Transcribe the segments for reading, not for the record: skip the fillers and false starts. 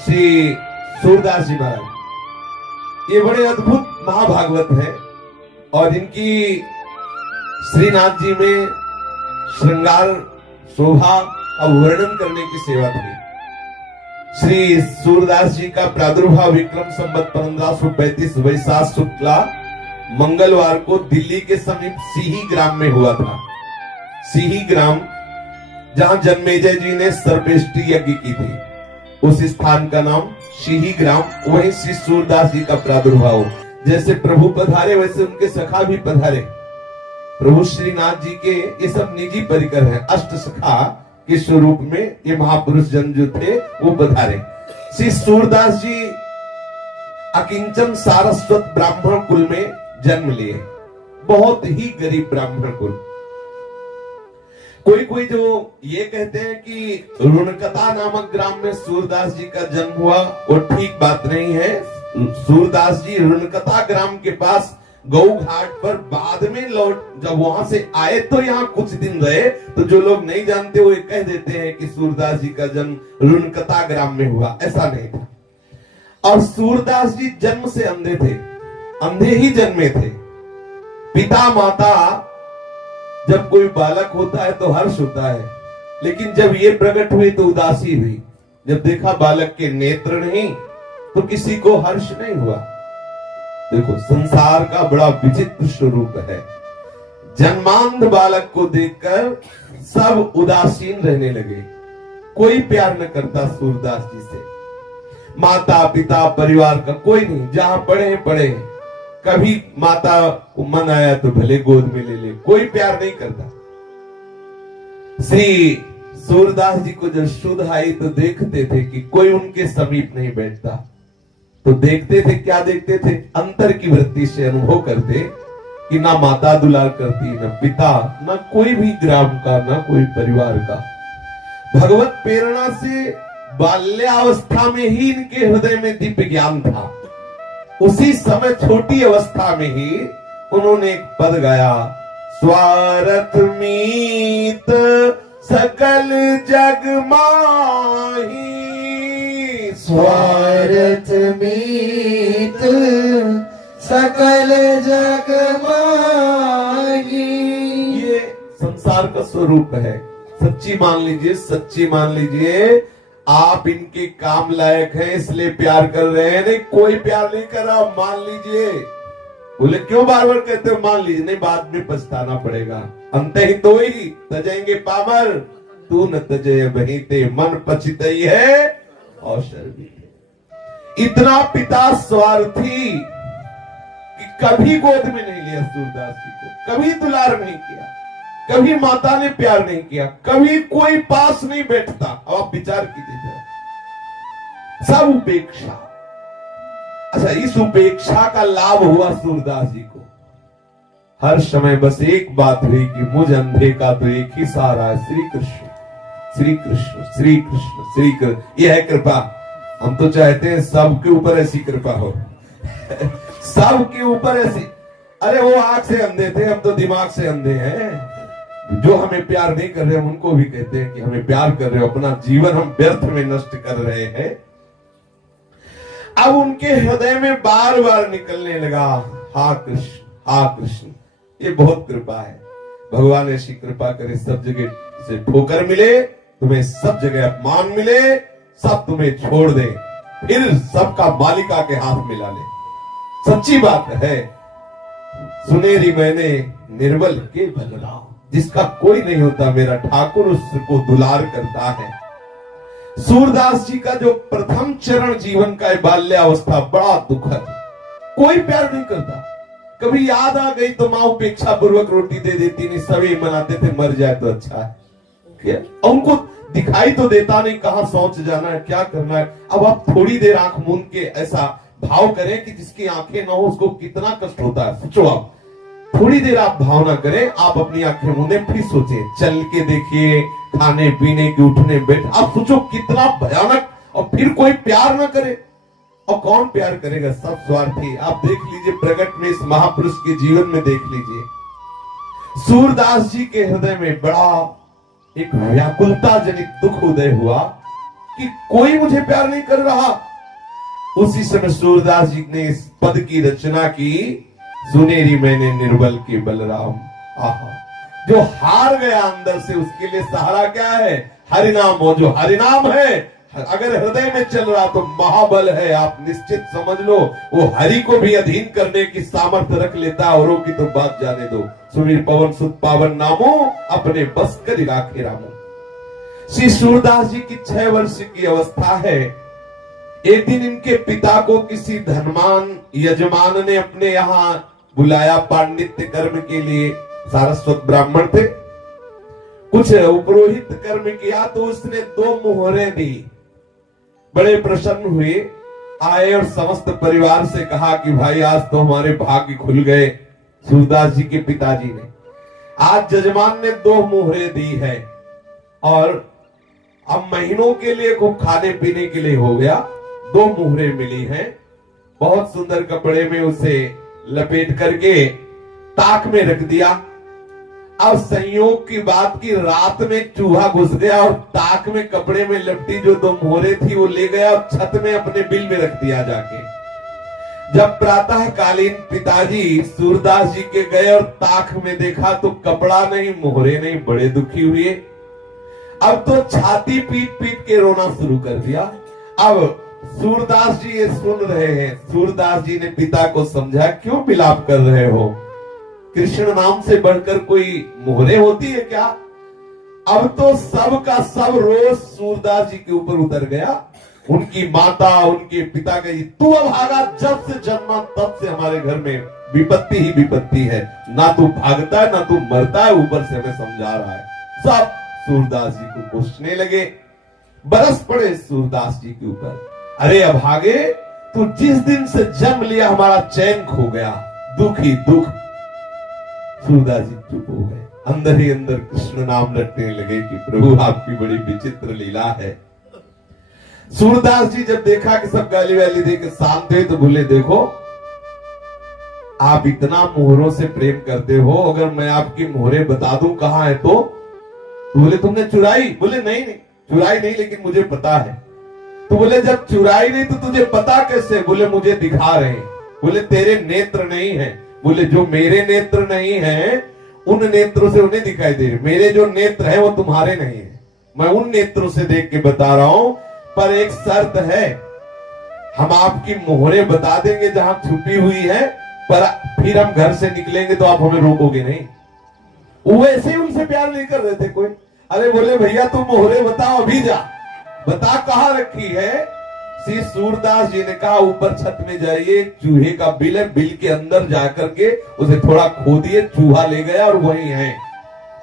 श्री सूरदास जी महाराज, ये बड़े अद्भुत महाभागवत है और इनकी श्रीनाथ जी में श्रृंगार शोभा का वर्णन करने की सेवा थी। श्री सूरदास जी का प्रादुर्भाव विक्रम संवत 1535 वैशाख शुक्ला मंगलवार को दिल्ली के समीप सिही ग्राम में हुआ था। सिही ग्राम जहां जन्मेजय जी ने सर्पेष्टि यज्ञ की थी, उस स्थान का नाम सिही ग्राम। वहीं श्री सूरदास जी का प्रादुर्भाव, जैसे प्रभु पधारे वैसे उनके सखा भी पधारे। प्रभु श्रीनाथ जी के ये सब निजी परिकर हैं, अष्ट सखा के स्वरूप में ये महापुरुष जन जो थे वो पधारे। श्री सूरदास जी अकिंचन सारस्वत ब्राह्मण कुल में जन्म लिए, बहुत ही गरीब ब्राह्मण कुल। कोई कोई जो ये कहते हैं कि रुणकता नामक ग्राम में सूरदास जी का जन्म हुआ, वो ठीक बात नहीं है। सूरदास जी रुणकता ग्राम के पास गौ घाट पर बाद में लौट, जब वहां से आए तो यहाँ कुछ दिन रहे, तो जो लोग नहीं जानते वो ये कह देते हैं कि सूरदास जी का जन्म रुणकता ग्राम में हुआ। ऐसा नहीं था। और सूरदास जी जन्म से अंधे थे, अंधे ही जन्मे थे। पिता माता, जब कोई बालक होता है तो हर्ष होता है, लेकिन जब ये प्रकट हुई तो उदासी हुई। जब देखा बालक के नेत्र नहीं तो किसी को हर्ष नहीं हुआ। देखो, संसार का बड़ा विचित्र स्वरूप है। जन्मांध बालक को देखकर सब उदासीन रहने लगे, कोई प्यार न करता सूरदास जी से। माता पिता परिवार का कोई नहीं, जहां पढ़े पढ़े, कभी माता को मन आया तो भले गोद में ले ले, कोई प्यार नहीं करता। श्री सूरदास जी को जब शुद्ध आई तो देखते थे कि कोई उनके समीप नहीं बैठता, तो देखते थे, क्या देखते थे, अंतर की वृत्ति से अनुभव करते कि ना माता दुलार करती, ना पिता, ना कोई भी ग्राम का, ना कोई परिवार का। भगवत प्रेरणा से बाल्यावस्था में ही इनके हृदय में दिव्य ज्ञान था। उसी समय छोटी अवस्था में ही उन्होंने एक पद गाया, स्वार्थ मीत सकल जग माही, स्वार्थ मीत सकल जग माही। ये संसार का स्वरूप है। सच्ची मान लीजिए, सच्ची मान लीजिए, आप इनके काम लायक हैं इसलिए प्यार कर रहे हैं, नहीं कोई प्यार नहीं कर रहा, मान लीजिए। बोले क्यों बार बार कहते हो मान लीजिए? नहीं, बाद में पछताना पड़ेगा। अंत ही तो ही तजेंगे पामर, तू न तजय वही ते मन पछतई है और शर्मी। इतना पिता स्वार्थी कि कभी गोद में नहीं लिया सूरदास जी को, कभी दुलार नहीं किया, कभी माता ने प्यार नहीं किया, कभी कोई पास नहीं बैठता। अब आप विचार कीजिए, सब उपेक्षा। अच्छा, इस उपेक्षा का लाभ हुआ सूरदास जी को। हर समय बस एक बात हुई कि मुझ अंधे का तो एक ही सहारा है, श्री कृष्ण, श्री कृष्ण, श्री कृष्ण, श्री कृष्ण। यह है कृपा। हम तो चाहते हैं सबके ऊपर ऐसी कृपा हो सबके ऊपर ऐसी। अरे वो आंख से अंधे थे, अब तो दिमाग से अंधे हैं। जो हमें प्यार नहीं कर रहे हम उनको भी कहते हैं कि हमें प्यार कर रहे हो, अपना जीवन हम व्यर्थ में नष्ट कर रहे हैं। अब उनके हृदय में बार बार निकलने लगा, हा कृष्ण, हा कृष्ण। ये बहुत कृपा है। भगवान ऐसी कृपा करे, सब जगह से ठोकर मिले, तुम्हें सब जगह अपमान मिले, सब तुम्हें छोड़ दे, फिर सबका मालिका के हाथ मिला ले। सच्ची बात है। सुनेरी मैंने निर्बल के बलराम, जिसका कोई नहीं होता मेरा ठाकुर उसको दुलार करता है। सूरदास जी का जो प्रथम चरण जीवन का बाल्यावस्था बड़ा दुखद, कोई प्यार नहीं करता। कभी याद आ गई तो माँ उपेक्षा पूर्वक रोटी दे देती, नहीं सभी मनाते थे मर जाए तो अच्छा है। उनको दिखाई तो देता नहीं कहाँ शौच जाना है, क्या करना है। अब आप थोड़ी देर आंख मूंद के ऐसा भाव करें कि जिसकी आंखें ना हो उसको कितना कष्ट होता है। सोचो, आप थोड़ी देर आप भावना करें, आप अपनी आंखें मूंदे, फिर सोचें, चल के देखिए, खाने पीने की, उठने बैठ, आप सोचो कितना भयानक। और फिर कोई प्यार ना करे, और कौन प्यार करेगा? सब स्वार्थी। आप देख लीजिए, प्रकट में इस महापुरुष के जीवन में देख लीजिए, सूरदास जी के हृदय में बड़ा एक व्याकुलता जनित दुख उदय हुआ कि कोई मुझे प्यार नहीं कर रहा। उसी समय सूरदास जी ने इस पद की रचना की, सुनेरी मैंने निर्बल के बलराम। आहा, जो हार गया अंदर से उसके लिए सहारा क्या है? हरिनाम। हो जो हरिनाम है, अगर हृदय में चल रहा तो महाबल है। आप निश्चित समझ लो, वो हरि को भी अधीन करने की सामर्थ्य रख लेता है। औरों की तो बात जाने दो। सुमीर पवन सुत पावन नामो, अपने बस कर राखे रामो। श्री सूरदास जी की 6 वर्ष की अवस्था है। एक दिन इनके पिता को किसी धनवान यजमान ने अपने यहाँ बुलाया पांडित्य कर्म के लिए। सारस्वत ब्राह्मण थे, कुछ उपरोहित कर्म किया तो उसने 2 मोहरें दी। बड़े प्रसन्न हुए, आए और समस्त परिवार से कहा कि भाई आज तो हमारे भाग्य खुल गए। सूरदास जी के पिताजी ने आज जजमान ने 2 मोहरें दी है और अब महीनों के लिए खूब खाने पीने के लिए हो गया। 2 मोहरें मिली हैं। बहुत सुंदर कपड़े में उसे लपेट करके ताक में रख दिया। अब संयोग की बात की रात में चूहा घुस गया और ताक में कपड़े में लपटी जो 2 मोहरें थी वो ले गया और छत में अपने बिल में रख दिया जाके। जब प्रातः कालीन पिताजी सूरदास जी के गए और ताक में देखा तो कपड़ा नहीं, मोहरे नहीं, बड़े दुखी हुए। अब तो छाती पीट पीट के रोना शुरू कर दिया। अब सूरदास जी ये सुन रहे हैं। सूरदास जी ने पिता को समझा, क्यों विलाप कर रहे हो? कृष्ण नाम से बढ़कर कोई मोहरे होती है क्या? अब तो सब का सब रोज सूरदास जी के ऊपर उतर गया। उनकी माता, उनके पिता कही, तू अभागा, जब से जन्मा तब से हमारे घर में विपत्ति ही विपत्ति है। ना तू भागता है ना तू मरता है, ऊपर से हमें समझा रहा है। सब सूरदास जी को पूछने लगे, बरस पड़े सूरदास जी के ऊपर। अरे अभागे, तू जिस दिन से जन्म लिया हमारा चैन खो गया, दुख ही दुख। सूरदास जी चुप हो गए। अंदर ही अंदर कृष्ण नाम रटने लगे कि प्रभु आपकी बड़ी विचित्र लीला है। सूरदास जी जब देखा कि सब गाली वाली दे के शांत हुए तो बोले, देखो आप इतना मोहरों से प्रेम करते हो, अगर मैं आपकी मोहरे बता दूं कहां है तो बोले तुमने चुराई? बोले नहीं नहीं चुराई नहीं, लेकिन मुझे पता है। तो बोले जब चुराई नहीं तो तुझे पता कैसे? बोले मुझे दिखा रहे हैं। बोले तेरे नेत्र नहीं है। बोले जो मेरे नेत्र नहीं है उन नेत्रों से उन्हें दिखाई दे रहे, मेरे जो नेत्र है वो तुम्हारे नहीं है। मैं उन नेत्रों से देख के बता रहा हूं, पर एक शर्त है, हम आपकी मोहरे बता देंगे जहां छुपी हुई है, पर फिर हम घर से निकलेंगे तो आप हमें रोकोगे नहीं। वो ऐसे ही उनसे प्यार नहीं कर रहे थे कोई। अरे बोले भैया तुम मोहरे बताओ, अभी जा, बता कहां रखी है। श्री सूरदास जी ने कहा ऊपर छत में जाइए, चूहे का बिल है, बिल के अंदर जाकर के उसे थोड़ा खोदिए। चूहा ले गया और वही है।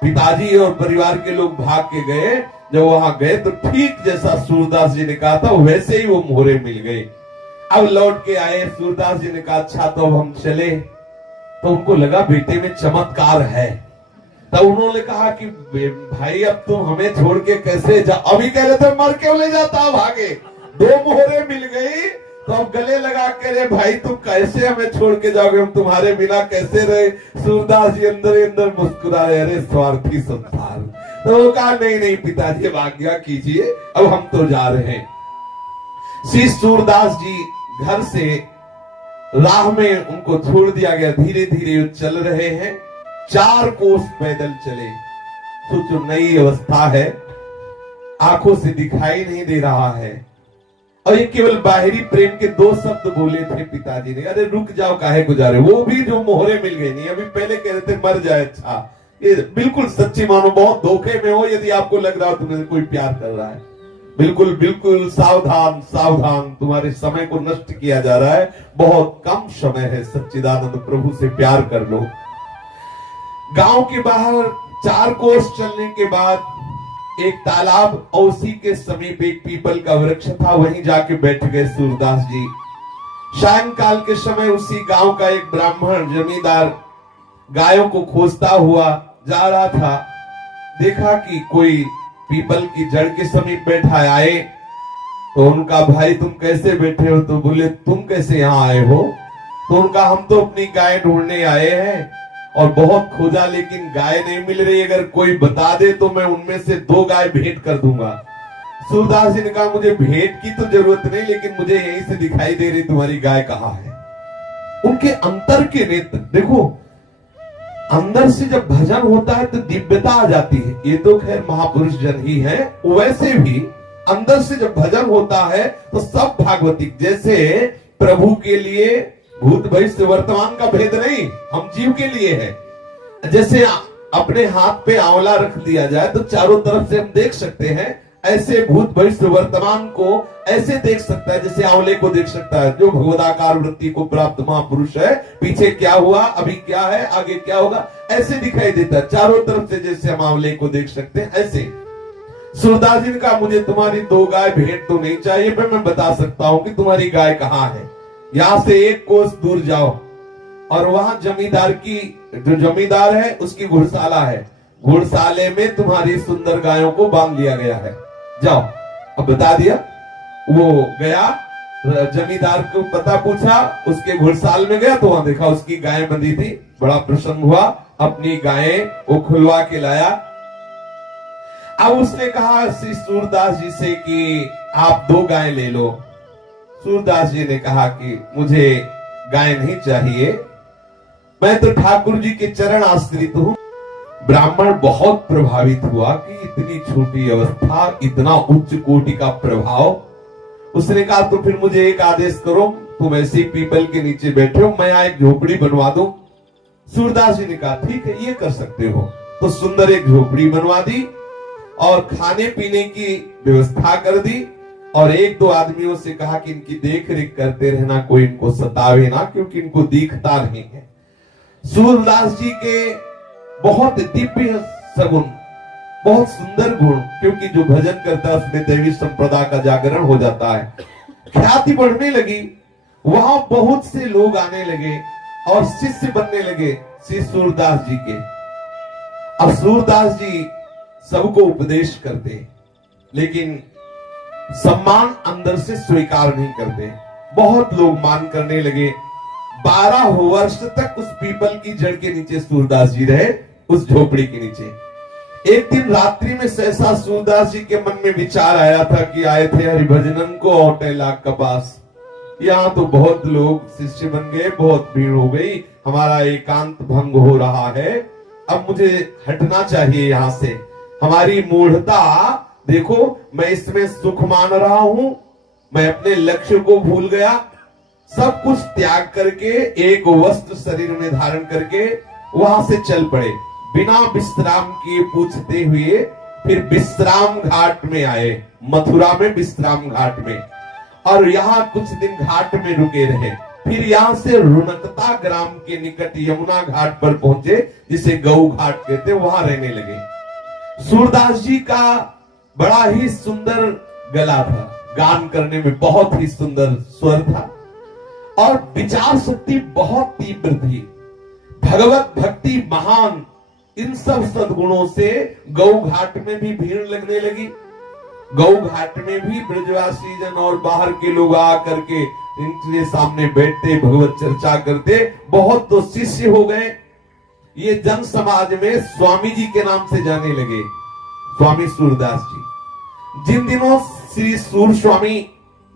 पिताजी और परिवार के लोग भाग के गए। जब वहां गए तो ठीक जैसा सूरदास जी ने कहा था वैसे ही वो मोहरे मिल गए। अब लौट के आए। सूरदास जी ने कहा अच्छा तो अब हम चले। तो उनको लगा बेटे में चमत्कार है। तब उन्होंने कहा कि भाई अब तुम हमें छोड़ के कैसे जा? अभी कह रहे थे मर क्यों ले जाता, भागे। 2 मोहरे मिल गई तो अब गले लगा के, रे भाई तुम कैसे हमें छोड़ के जाओगे, हम तुम्हारे बिना कैसे रहे? सूरदास जी अंदर ही अंदर मुस्कुराए, अरे स्वार्थी संसार। तो वो कहा नहीं नहीं पिताजी अब आज्ञा कीजिए, अब हम तो जा रहे हैं। श्री सूरदास जी घर से राह में उनको छोड़ दिया गया। धीरे धीरे चल रहे हैं, 4 कोस पैदल चले। सोचो नई अवस्था है, आंखों से दिखाई नहीं दे रहा है और ये केवल बाहरी प्रेम के 2 शब्द बोले थे पिताजी ने, अरे रुक जाओ काहे को जा रहे? वो भी जो मोहरे मिल गई नहीं, अभी पहले कह रहे थे मर जाए। अच्छा ये बिल्कुल सच्ची मानो, बहुत धोखे में हो यदि आपको लग रहा हो तुम्हें कोई प्यार कर रहा है। बिल्कुल बिल्कुल सावधान सावधान, तुम्हारे समय को नष्ट किया जा रहा है। बहुत कम समय है, सच्चिदानंद प्रभु से प्यार कर लो। गांव के बाहर 4 कोस चलने के बाद एक तालाब और उसी के समीप एक पीपल का वृक्ष था, वहीं जाके बैठ गए सूरदास जी। सायंकाल के समय उसी गांव का एक ब्राह्मण जमींदार गायों को खोजता हुआ जा रहा था। देखा कि कोई पीपल की जड़ के समीप बैठा है। आए तो उनका भाई तुम कैसे बैठे हो? तो बोले तुम कैसे यहाँ आए हो? तो उनका हम तो अपनी गाय ढूंढने आए हैं और बहुत खोजा लेकिन गाय नहीं मिल रही, अगर कोई बता दे तो मैं उनमें से 2 गाय भेंट कर दूंगा। सूरदास जी ने कहा मुझे भेंट की तो जरूरत नहीं, लेकिन मुझे यहीं से दिखाई दे रही तुम्हारी गाय कहाँ है। उनके अंतर के नेत्र देखो, अंदर से जब भजन होता है तो दिव्यता आ जाती है। ये तो खैर महापुरुष जन ही है, वैसे भी अंदर से जब भजन होता है तो सब भागवतिक, जैसे प्रभु के लिए भूत भविष्य वर्तमान का भेद नहीं, हम जीव के लिए है। जैसे अपने हाथ पे आंवला रख दिया जाए तो चारों तरफ से हम देख सकते हैं, ऐसे भूत भविष्य वर्तमान को ऐसे देख सकता है जैसे आंवले को देख सकता है। जो भगवदाकार वृत्ति को प्राप्त महापुरुष है, पीछे क्या हुआ, अभी क्या है, आगे क्या होगा, ऐसे दिखाई देता है चारों तरफ से, जैसे हम आंवले को देख सकते हैं ऐसे। सूरदास जी ने कहा मुझे तुम्हारी 2 गाय भेंट तो नहीं चाहिए, पर मैं बता सकता हूं कि तुम्हारी गाय कहाँ है। यहां से 1 कोस दूर जाओ और वहां जमींदार की, जो जमींदार है उसकी घुड़शाला है, घुड़शाले में तुम्हारी सुंदर गायों को बांध लिया गया है, जाओ। अब बता दिया, वो गया, जमींदार को पता पूछा, उसके घुड़साल में गया तो वहां देखा उसकी गाय बंधी थी, बड़ा प्रसन्न हुआ, अपनी गायें वो खुलवा के लाया। अब उसने कहा श्री सूरदास जी से कि आप 2 गायें ले लो। सूरदास जी ने कहा कि मुझे गाय नहीं चाहिए, मैं तो ठाकुर जी के चरण आश्रित हूं। ब्राह्मण बहुत प्रभावित हुआ कि इतनी छोटी अवस्था, इतना उच्च कोटि का प्रभाव। उसने कहा तो फिर मुझे एक आदेश करो, तुम ऐसे पीपल के नीचे बैठे हो, मैं यहाँ एक झोपड़ी बनवा दूं। सूरदास जी ने कहा ठीक है, ये कर सकते हो। तो सुंदर एक झोपड़ी बनवा दी और खाने पीने की व्यवस्था कर दी, और 1-2 आदमियों से कहा कि इनकी देख रेख करते रहना, कोई इनको सतावे ना, क्योंकि इनको दिखता नहीं है। सूरदास जी के बहुत दिव्य सगुण, बहुत सुंदर गुण, क्योंकि जो भजन करता है उसमें दैवी संप्रदा का जागरण हो जाता है। ख्याति बढ़ने लगी, वहां बहुत से लोग आने लगे और शिष्य बनने लगे श्री सूरदास जी के। अब सूरदास जी सबको उपदेश करते, लेकिन सम्मान अंदर से स्वीकार नहीं करते। बहुत लोग मान करने लगे। 12 वर्ष तक उस पीपल की जड़ के नीचे सूरदास जी रहे, उस झोपड़ी के नीचे। एक दिन रात्रि में सहसा सूरदास जी के मन में विचार आया था कि आए थे हरिभजनन को औटेला के पास, यहाँ तो बहुत लोग शिष्य बन गए, बहुत भीड़ हो गई, हमारा एकांत भंग हो रहा है, अब मुझे हटना चाहिए यहाँ से। हमारी मूढ़ता देखो, मैं इसमें सुख मान रहा हूं, मैं अपने लक्ष्य को भूल गया, सब कुछ त्याग करके एक वस्त्र शरीर में धारण करके वहां से चल पड़े। बिना विश्राम किए पूछते हुए फिर विश्राम घाट में आए, मथुरा में विश्राम घाट में, और यहाँ कुछ दिन घाट में रुके रहे। फिर यहाँ से रुनकता ग्राम के निकट यमुना घाट पर पहुंचे, जिसे गौ घाट कहते, वहां रहने लगे। सूरदास जी का बड़ा ही सुंदर गला था, गान करने में बहुत ही सुंदर स्वर था, और विचार शक्ति बहुत तीव्र थी, भगवत भक्ति महान। इन सब सद्गुणों से गौ घाट में भी भीड़ लगने लगी। गौ घाट में भी ब्रजवासी जन और बाहर के लोग आकर के इनके सामने बैठते, भगवत चर्चा करते। बहुत तो शिष्य हो गए। ये जन समाज में स्वामी जी के नाम से जाने लगे, स्वामी सूरदास जी। जिन दिनों श्री सूर स्वामी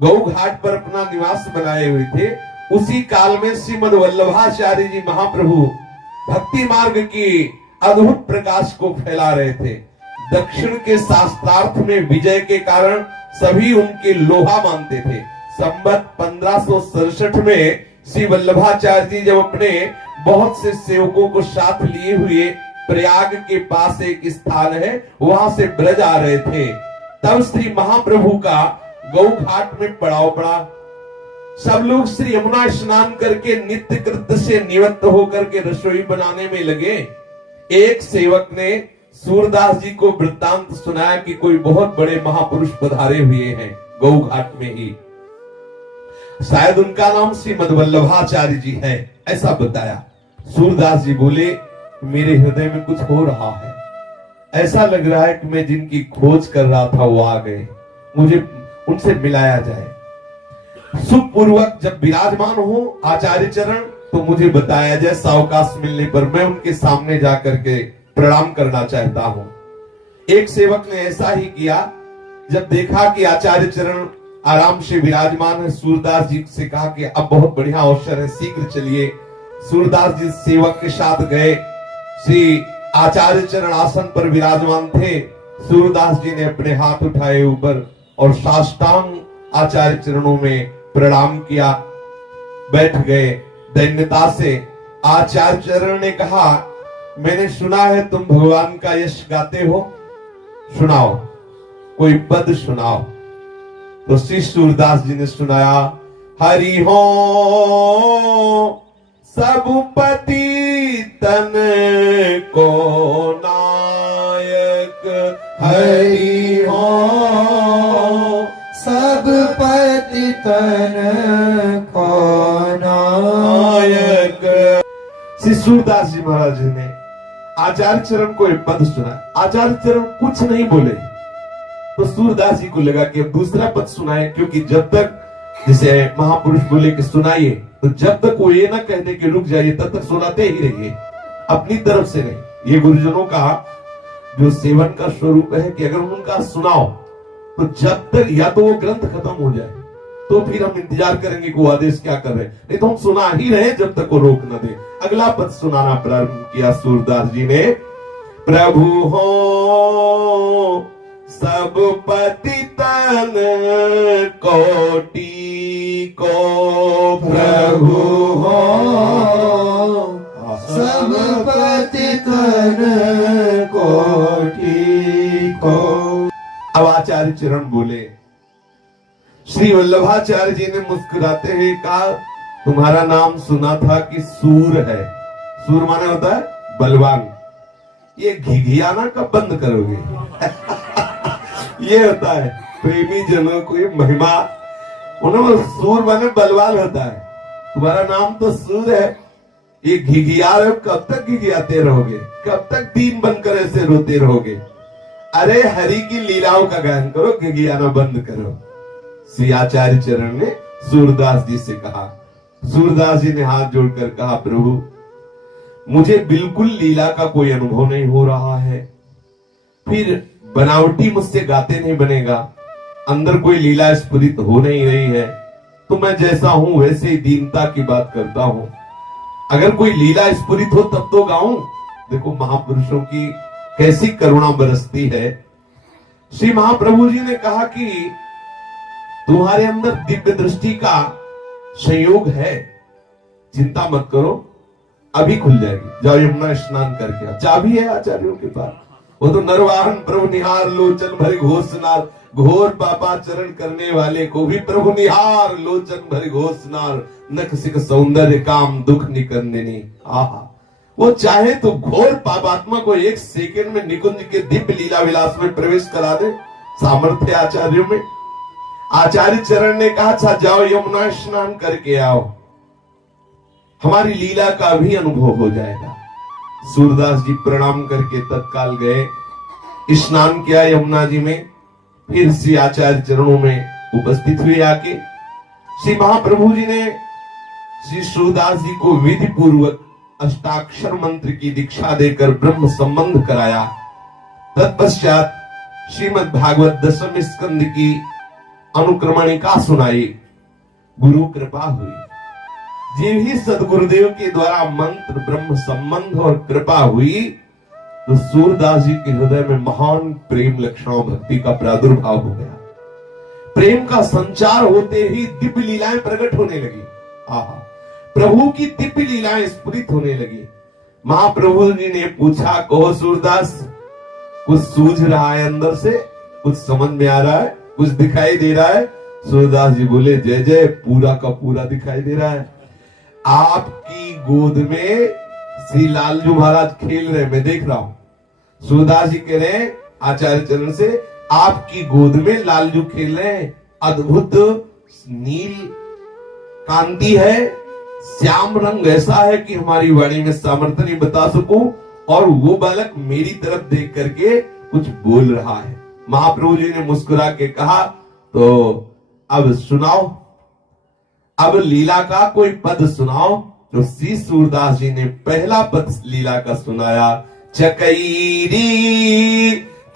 गौ घाट पर अपना निवास बनाए हुए थे, उसी काल में श्रीमद वल्लभाचार्य जी महाप्रभु भक्ति मार्ग की अद्भुत प्रकाश को फैला रहे थे। दक्षिण के शास्त्रार्थ में विजय के कारण सभी उनके लोहा मानते थे। संवत 1567 में श्री वल्लभाचार्य जी जब अपने बहुत से सेवकों को साथ लिए हुए प्रयाग के पास एक स्थान है, वहां से ब्रज आ रहे थे, तब श्री महाप्रभु का गौ घाट में पड़ाव पड़ा। सब लोग श्री यमुना स्नान करके नित्य कृत्य से निवृत्त होकर के रसोई बनाने में लगे। एक सेवक ने सूरदास जी को वृत्तांत सुनाया कि कोई बहुत बड़े महापुरुष पधारे हुए हैं गौ घाट में ही, शायद उनका नाम श्रीमद वल्लभाचार्य जी है, ऐसा बताया। सूरदास जी बोले, मेरे हृदय में कुछ हो रहा है, ऐसा लग रहा है कि मैं जिनकी खोज कर रहा था वो आ गए, मुझे उनसे मिलाया जाए। सुखपूर्वक जब विराजमान हो आचार्य चरण, तो मुझे बताया जाए, सावकाश मिलने पर मैं उनके सामने जाकर के प्रणाम करना चाहता हूं। एक सेवक ने ऐसा ही किया। जब देखा कि आचार्य चरण आराम से विराजमान है, सूरदास जी से कहा कि अब बहुत बढ़िया अवसर है, शीघ्र चलिए। सूरदास जी सेवक के साथ गए। श्री आचार्य चरण आसन पर विराजमान थे। सूरदास जी ने अपने हाथ उठाए ऊपर और साष्टांग आचार्य चरणों में प्रणाम किया, बैठ गए दैन्यता से। आचार्य चरण ने कहा, मैंने सुना है तुम भगवान का यश गाते हो, सुनाओ, कोई पद सुनाओ। तो श्री सूरदास जी ने सुनाया, हरि हो सब पतितन को नायक, हरि हो सब पतितन को नायक। श्री सूरदास जी महाराज जी ने आचार्य चरण को एक पद सुना। आचार्य चरण कुछ नहीं बोले, तो सूरदास जी को लगा कि अब दूसरा पद सुनाए, क्योंकि जब तक जैसे महापुरुष बोले कि सुनाइए, तो जब तक वो ये ना कहने कि रुक जाइए तब तक सुनाते ही रहिए, अपनी तरफ से नहीं। ये गुरुजनों का जो सेवन का स्वरूप है कि अगर उनका सुनाओ तो जब तक या तो वो ग्रंथ खत्म हो जाए तो फिर हम इंतजार करेंगे कि वो आदेश क्या कर रहे, नहीं तो हम सुना ही रहे जब तक वो रोक न दे। अगला पद सुनाना प्रारंभ किया सूरदास जी ने, प्रभु हो सब पतितन कोटि को, प्रभु हो सब पतितन कोटि को। अब आचार्य चरण बोले। श्री वल्लभाचार्य जी ने मुस्कुराते हुए कहा, तुम्हारा नाम सुना था कि सूर है। सूर माने होता है बलवान। ये घिघियाना कब बंद करोगे? ये होता है प्रेमी जनों की महिमा। उन्होंने सूर माने बलवान होता है। तुम्हारा नाम तो सूर है, ये घिघिया रहे हो, कब तक घिघियाते रहोगे? कब तक दीन बनकर ऐसे रोते रहोगे? अरे हरि की लीलाओं का गायन करो, घिघियाना बंद करो। श्री आचार्य चरण ने सूरदास जी से कहा। सूरदास जी ने हाथ जोड़कर कहा, प्रभु मुझे बिल्कुल लीला का कोई अनुभव नहीं हो रहा है, फिर बनावटी मुझसे गाते नहीं बनेगा, अंदर कोई लीला स्फुरित हो नहीं रही है, तो मैं जैसा हूं वैसे ही दीनता की बात करता हूं। अगर कोई लीला स्फुरित हो तब तो गाऊं। देखो महापुरुषों की कैसी करुणा बरसती है। श्री महाप्रभु जी ने कहा कि तुम्हारे अंदर दिव्य दृष्टि का संयोग है, चिंता मत करो, अभी खुल जाएगी। जाओ यमुना स्नान करके आओ। चाबी है आचार्यों के पास। वो तो नरवाहन प्रभु निहार लोचन भरे घोषनार, घोर पापाचरण करने वाले को भी प्रभु निहार लोचन भरे घोषनार, नख सिख सौंदर्य काम दुख निकंदिनी। आहा, वो चाहे तो घोर पापात्मा को एक सेकंड में निकुंज के दिव्य लीला विलास में प्रवेश करा दे, सामर्थ्य आचार्यों में। आचार्य चरण ने कहा, अच्छा जाओ यमुना स्नान करके आओ, हमारी लीला का भी अनुभव हो जाएगा। सूरदास जी प्रणाम करके तत्काल गए, स्नान किया यमुना जी में, फिर श्री आचार्य चरणों में उपस्थित हुए। आके श्री महाप्रभु जी ने श्री सूरदास जी को विधि पूर्वक अष्टाक्षर मंत्र की दीक्षा देकर ब्रह्म संबंध कराया। तत्पश्चात श्रीमद् भागवत दशम स्कंद की अनुक्रमणिका सुनाई। गुरु कृपा हुई। जे ही सदगुरुदेव के द्वारा मंत्र ब्रह्म संबंध और कृपा हुई तो सूरदास जी के हृदय में महान प्रेम लक्षणों भक्ति का प्रादुर्भाव हो गया। प्रेम का संचार होते ही दिव्य लीलाएं प्रकट होने लगी। आहा, प्रभु की दिव्य लीलाएं स्फुरित होने लगी। महाप्रभु जी ने पूछा, कहो सूरदास, कुछ सूझ रहा है अंदर से, कुछ समझ में आ रहा है, कुछ दिखाई दे रहा है? सूरदास जी बोले, जय जय, पूरा का पूरा दिखाई दे रहा है। आपकी गोद में श्री लालजू महाराज खेल रहे, मैं देख रहा हूं। सूरदास जी कह रहे हैं आचार्य चरण से, आपकी गोद में लालजू खेल रहे हैं, अद्भुत नील कांति है, श्याम रंग ऐसा है कि हमारी वाणी में सामर्थ्य नहीं बता सकूं, और वो बालक मेरी तरफ देख करके कुछ बोल रहा है। महाप्रभु जी ने मुस्कुरा के कहा, तो अब सुनाओ, अब लीला का कोई पद सुनाओ। तो श्री सूरदास जी ने पहला पद लीला का सुनाया, चकैरी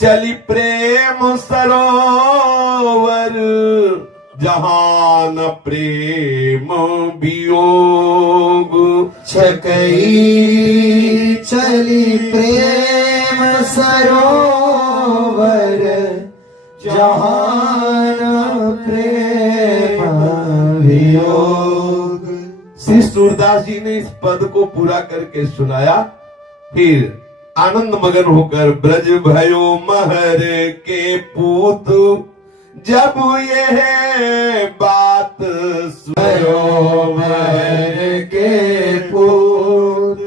चली प्रेम सरोवर, जहां न प्रेम वियोग। छकई चली प्रेम सरोवर, जहान प्रेम वियोग। श्री सूरदास जी ने इस पद को पूरा करके सुनाया। फिर आनंद मगन होकर ब्रज भयो महर के पूत, जब यह बात भयो महर के पूत,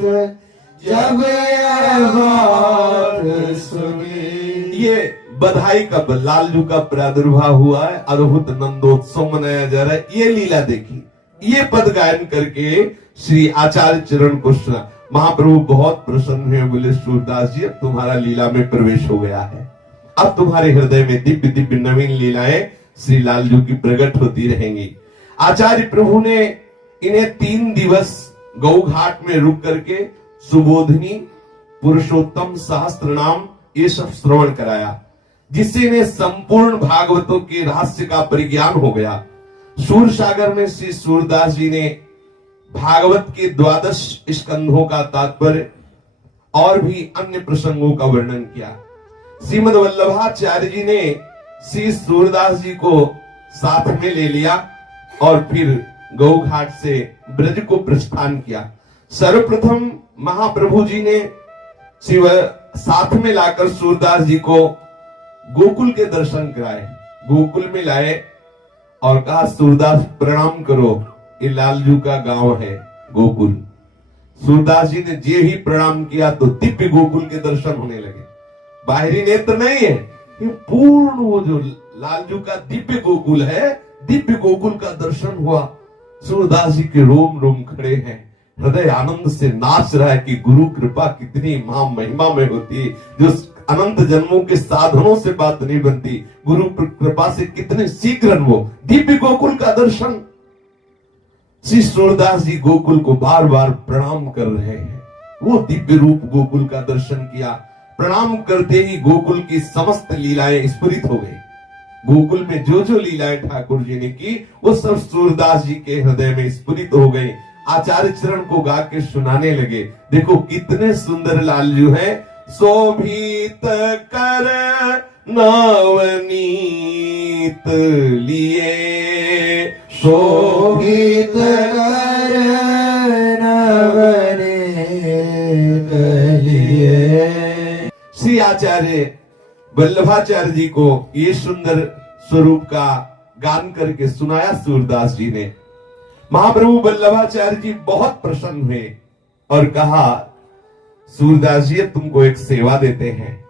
जब यह बात सुनी। ये बधाई का लालजू का प्रादुर्भाव हुआ है, अद्भुत नंदोत्सव मनाया जा रहा है। ये लीला देखी, ये पद गायन करके श्री आचार्य चरण को सुना। महाप्रभु बहुत प्रसन्न है, बोले सूरदास जी अब तुम्हारा लीला में प्रवेश हो गया है, अब तुम्हारे हृदय में दिव्य दिव्य नवीन लीलाएं श्री लालजू की प्रकट होती रहेंगी। आचार्य प्रभु ने इन्हें 3 दिवस गौ घाट में रुक करके सुबोधनी, पुरुषोत्तम सहस्त्र नाम ये सब श्रवण कराया, जिससे इन्हें संपूर्ण भागवतों के रहस्य का परिज्ञान हो गया। सूर सागर में श्री सूरदास जी ने भागवत के 12 स्कंधों का तात्पर्य और भी अन्य प्रसंगों का वर्णन किया। श्रीमद वल्लभाचार्य जी ने श्री सूरदास जी को साथ में ले लिया और फिर गौ घाट से ब्रज को प्रस्थान किया। सर्वप्रथम महाप्रभु जी ने शिव साथ में लाकर सूरदास जी को गोकुल के दर्शन कराए, गोकुल में लाए और कहा सूरदास प्रणाम करो, ये लालजू का गांव है गोकुल। सूरदास जी ने जे ही प्रणाम किया तो दिव्य गोकुल के दर्शन होने लगे। बाहरी नेत्र नहीं है, ये पूर्ण वो जो लालजू का दिव्य गोकुल है, दिव्य गोकुल का दर्शन हुआ। सूरदास जी के रोम रोम खड़े हैं, हृदय आनंद से नाच रहा है कि गुरु कृपा कितनी महा महिमा में होती है, जो अनंत जन्मों के साधनों से बात नहीं बनती, गुरु कृपा से कितने शीघ्र वो दिव्य गोकुल का दर्शन। श्री सूरदास जी गोकुल को बार बार प्रणाम कर रहे हैं, वो दिव्य रूप गोकुल का दर्शन किया। प्रणाम करते ही गोकुल की समस्त लीलाएं स्फुरित हो गई। गोकुल में जो जो लीलाएं ठाकुर जी ने की वो सब सूरदास जी के हृदय में स्फुरित हो गई। आचार्य चरण को गा के सुनाने लगे, देखो कितने सुंदर लालजू हैं। शोभित कर नवनीत लिए, शोभित कर नवनीत लिए। श्री आचार्य वल्लभाचार्य जी को ये सुंदर स्वरूप का गान करके सुनाया सूरदास जी ने। महाप्रभु वल्लभाचार्य जी बहुत प्रसन्न हुए और कहा सूरदास जी तुमको एक सेवा देते हैं।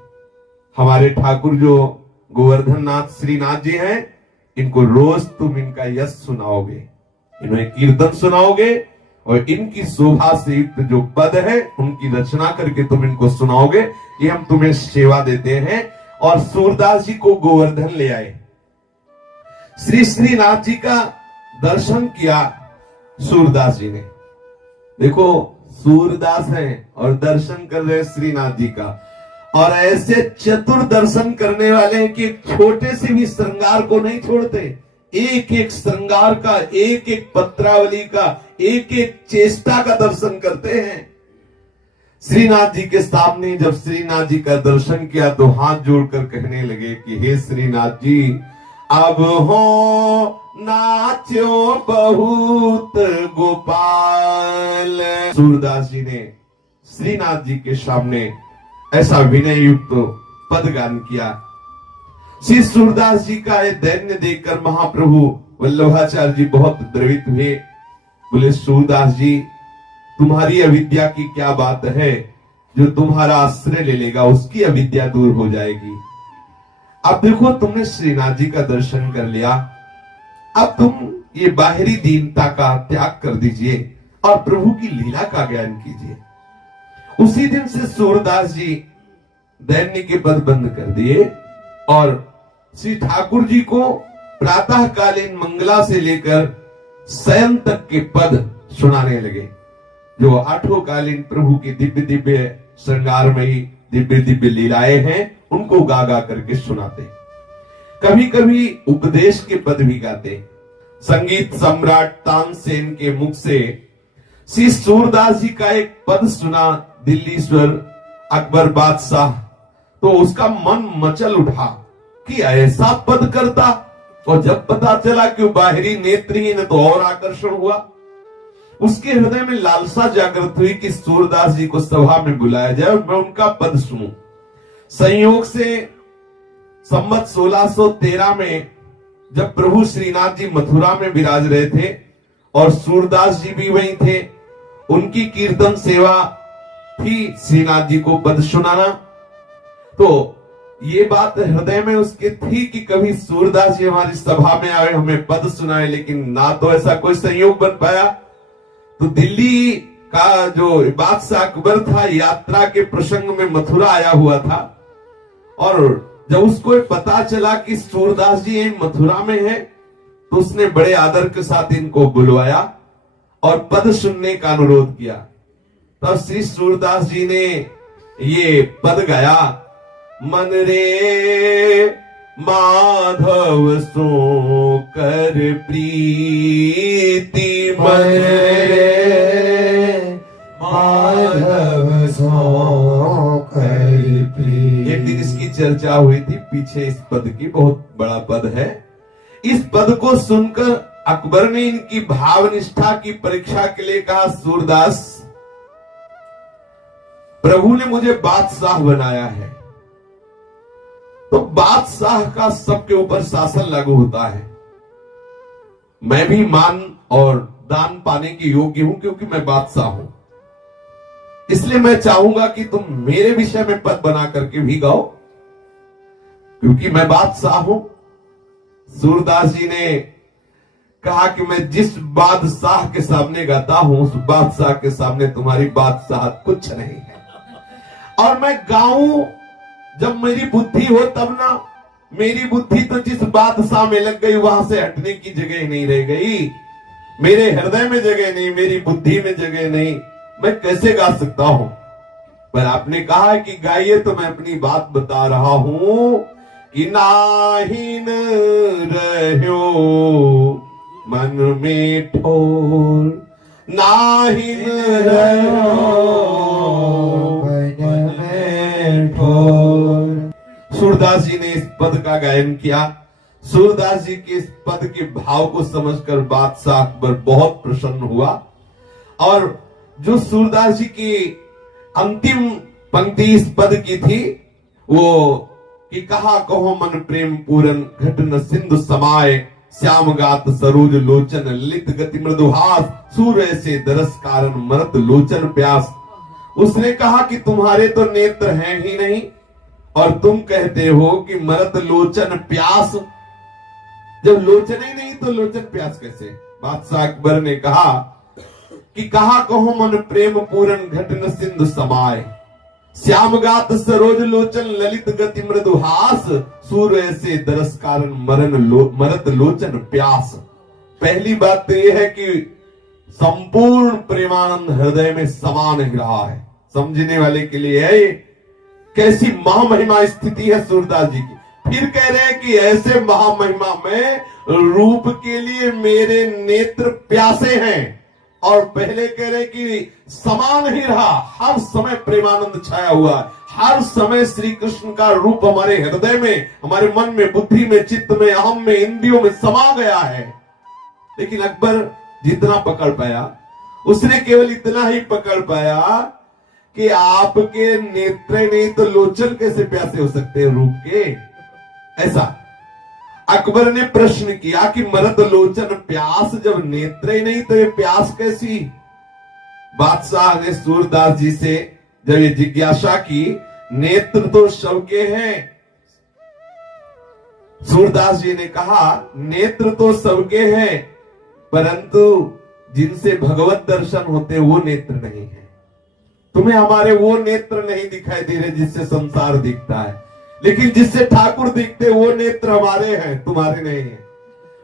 हमारे ठाकुर जो गोवर्धन नाथ श्रीनाथ जी हैं, इनको रोज तुम इनका यश सुनाओगे, इन्हें कीर्तन सुनाओगे और इनकी शोभा से युक्त जो पद है उनकी रचना करके तुम इनको सुनाओगे, ये हम तुम्हें सेवा देते हैं। और सूरदास जी को गोवर्धन ले आए, श्री श्रीनाथ जी का दर्शन किया सूरदास जी ने। देखो सूरदास हैं और दर्शन कर रहे श्रीनाथ जी का, और ऐसे चतुर दर्शन करने वाले हैं कि छोटे से भी श्रृंगार को नहीं छोड़ते, एक एक श्रृंगार का, एक एक पत्रावली का, एक एक चेष्टा का दर्शन करते हैं। श्रीनाथ जी के सामने जब श्रीनाथ जी का दर्शन किया तो हाथ जोड़कर कहने लगे कि हे श्रीनाथ जी, अब हो नाचो बहुत गोपाल। सूरदास जी ने श्रीनाथ जी के सामने ऐसा विनय युक्त पद गान किया। श्री सूरदास जी का ये दैन्य देखकर महाप्रभु वल्लभाचार्य जी बहुत द्रवित हुए। बोले सूरदास जी, तुम्हारी अविद्या की क्या बात है, जो तुम्हारा आश्रय ले लेगा उसकी अविद्या दूर हो जाएगी। अब देखो तुमने श्रीनाथ जी का दर्शन कर लिया, अब तुम ये बाहरी दीनता का त्याग कर दीजिए और प्रभु की लीला का ज्ञान कीजिए। उसी दिन से सूरदास जी दैन्य के पद बंद कर दिए और श्री ठाकुर जी को प्रातःकालीन मंगला से लेकर शयन तक के पद सुनाने लगे, जो 8 कालीन प्रभु की दिव्य दिव्य श्रृंगारमयी दिव्य दिव्य लीलाएं हैं उनको गा गा करके सुनाते। कभी कभी उपदेश के पद भी गाते। संगीत सम्राट तानसेन के मुख से श्री सूरदास जी का एक पद सुना, दिल्लीश्वर अकबर बादशाह, तो उसका मन मचल उठा कि ऐसा पद करता। और जब पता चला कि वो बाहरी नेत्रहीन, तो और आकर्षण हुआ। उसके हृदय में लालसा जागृत हुई कि सूरदास जी को सभा में बुलाया जाए और मैं उनका पद सुनूं। संयोग से संवत 1613 में जब प्रभु श्रीनाथ जी मथुरा में विराज रहे थे और सूरदास जी भी वहीं थे, उनकी कीर्तन सेवा थी श्रीनाथ जी को पद सुनाना। तो ये बात हृदय में उसके थी कि कभी सूरदास जी हमारी सभा में आए, हमें पद सुनाए, लेकिन ना तो ऐसा कोई संयोग बन पाया। तो दिल्ली का जो बादशाह अकबर था, यात्रा के प्रसंग में मथुरा आया हुआ था, और जब उसको पता चला कि सूरदास जी मथुरा में है, तो उसने बड़े आदर के साथ इनको बुलवाया और पद सुनने का अनुरोध किया। तब श्री सूरदास जी ने ये पद गाया, मन रे माधव सो कर प्रीति, मन रे माधव सो कर प्रीति। एक दिन इसकी चर्चा हुई थी पीछे, इस पद की, बहुत बड़ा पद है। इस पद को सुनकर अकबर ने इनकी भावनिष्ठा की परीक्षा के लिए कहा, सूरदास, प्रभु ने मुझे बादशाह बनाया है, तो बादशाह का सबके ऊपर शासन लागू होता है। मैं भी मान और दान पाने के योग्य हूं क्योंकि मैं बादशाह हूं। इसलिए मैं चाहूंगा कि तुम मेरे विषय में पद बना करके भी गाओ, क्योंकि मैं बादशाह हूं। सूरदास जी ने कहा कि मैं जिस बादशाह के सामने गाता हूं, उस बादशाह के सामने तुम्हारी बादशाह कुछ नहीं है। और मैं गाऊं जब मेरी बुद्धि हो तब ना। मेरी बुद्धि तो जिस बादशाह में लग गई, वहां से हटने की जगह नहीं रह गई। मेरे हृदय में जगह नहीं, मेरी बुद्धि में जगह नहीं, मैं कैसे गा सकता हूं। पर आपने कहा है कि गाइए, तो मैं अपनी बात बता रहा हूं कि नाहिन रह्यो मन में ठोर, नाहिन रह्यो मन में ठोर। सूरदास जी ने इस पद का गायन किया। सूरदास जी के इस पद के भाव को समझकर बादशाह अकबर बहुत प्रसन्न हुआ। और जो सूरदास जी की अंतिम पंक्ति इस पद की थी, वो कि कहा कहो मन प्रेम पूरन, घट न सिंधु समाये, श्याम गात सरोज लोचन, ललित गति मृदुहास, सूर्य से दरस कारण मरत लोचन प्यास। उसने कहा कि तुम्हारे तो नेत्र हैं ही नहीं, और तुम कहते हो कि मरत लोचन प्यास। जब लोचन ही नहीं तो लोचन प्यास कैसे। बादशाह अकबर ने कहा कि कहा कहो मन प्रेम पूरन, घट न सिंधु समाये, श्याम गात सरोज लोचन, ललित गति मृदुहास, सूर्य से दरस कारण मरत लोचन प्यास। पहली बात तो यह है कि संपूर्ण प्रेमानंद हृदय में समा नहीं रहा है। समझने वाले के लिए है ये कैसी महामहिमा स्थिति है सूरदास जी की। फिर कह रहे हैं कि ऐसे महामहिमा में रूप के लिए मेरे नेत्र प्यासे हैं। और पहले कह रहे कि समा नहीं रहा, हर समय प्रेमानंद छाया हुआ है, हर समय श्री कृष्ण का रूप हमारे हृदय में, हमारे मन में, बुद्धि में, चित्त में, अहम में, इंद्रियों में समा गया है। लेकिन अकबर जितना पकड़ पाया, उसने केवल इतना ही पकड़ पाया कि आपके नेत्र नहीं तो लोचन कैसे प्यासे हो सकते हैं रूप के। ऐसा अकबर ने प्रश्न किया कि मरद लोचन प्यास, जब नेत्र ही नहीं तो ये प्यास कैसी। बादशाह ने सूरदास जी से जब ये जिज्ञासा की, नेत्र तो सबके हैं। सूरदास जी ने कहा नेत्र तो सबके हैं, परंतु जिनसे भगवत दर्शन होते वो नेत्र नहीं है। तुम्हें हमारे वो नेत्र नहीं दिखाई दे रहे जिससे संसार दिखता है, लेकिन जिससे ठाकुर दिखते वो नेत्र हमारे हैं, तुम्हारे नहीं है।